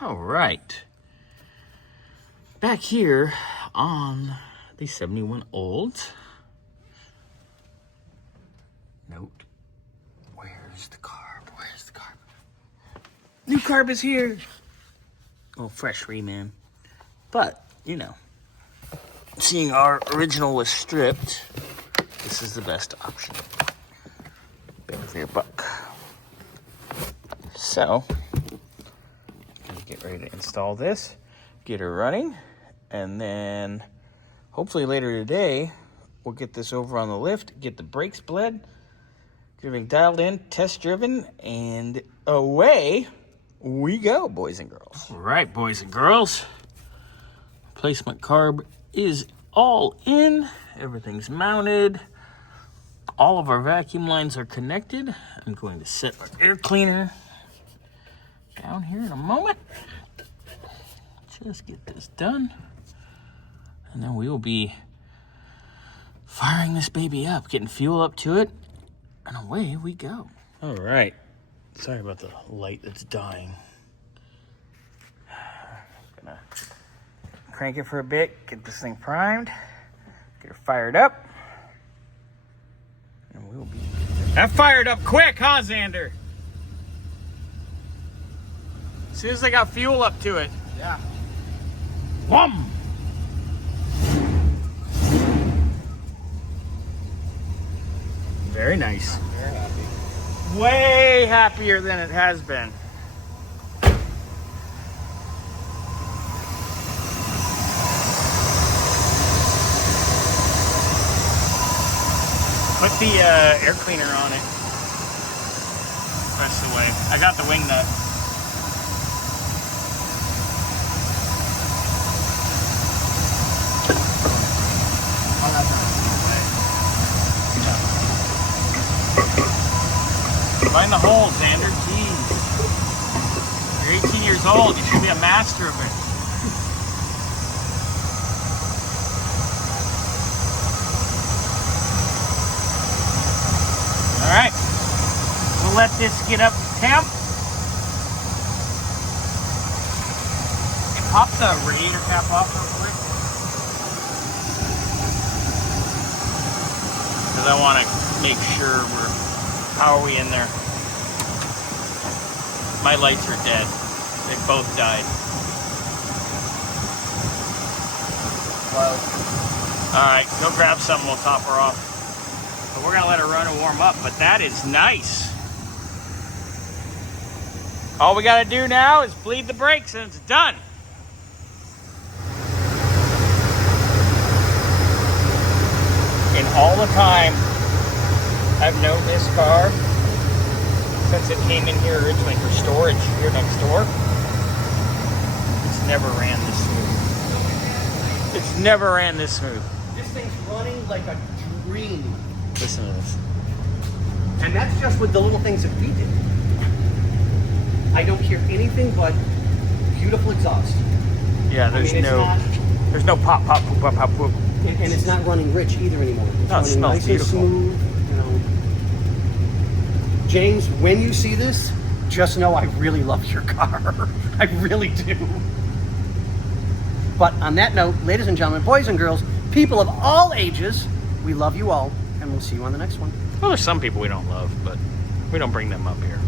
All right. Back here on the 71 Olds. Note. Where's the carb? Where's the carb? New carb is here. Oh, fresh reman. But, you know, seeing our original was stripped, this is the best option. Bang for your buck. So, gonna get ready to install this, get her running, and then hopefully later today, we'll get this over on the lift, get the brakes bled, get everything dialed in, test driven, and away we go, boys and girls. All right, boys and girls. Replacement carb is all in. Everything's mounted. All of our vacuum lines are connected. I'm going to set our air cleaner down here in a moment. Just get this done. And then we will be firing this baby up, getting fuel up to it, and away we go. All right. Sorry about the light that's dying. Gonna crank it for a bit, get this thing primed, get her fired up, and we'll be... That fired up quick, huh, Xander? As soon as I got fuel up to it. Yeah. Whum! Very nice. Very happy. Way happier than it has been. Put the air cleaner on it. Rest of the way. I got the wing nut. Oh, that's nice. Find the hole, Xander. Jeez. You're 18 years old. You should be a master of it. All right. We'll let this get up to temp. And pop the radiator cap off real quick. Because I want to make sure we're... How are we in there? My lights are dead. They both died. Well, all right, go grab something. We'll top her off. But we're gonna let her run and warm up. But that is nice. All we gotta do now is bleed the brakes, and it's done. In all the time I've known this car, since it came in here originally for storage here next door, it's never ran this smooth. It's never ran this smooth. this thing's running like a dream. Listen to this. And that's just with the little things that we did. I don't hear anything but beautiful exhaust. Yeah, there's there's no pop, pop, poop, pop, pop, poop. And it's not running rich either anymore. It's No, it running smells nice beautiful. and smooth. You know. James, when you see this, just know I really love your car. I really do. But on that note, ladies and gentlemen, boys and girls, people of all ages, we love you all, and we'll see you on the next one. Well, there's some people we don't love, but we don't bring them up here.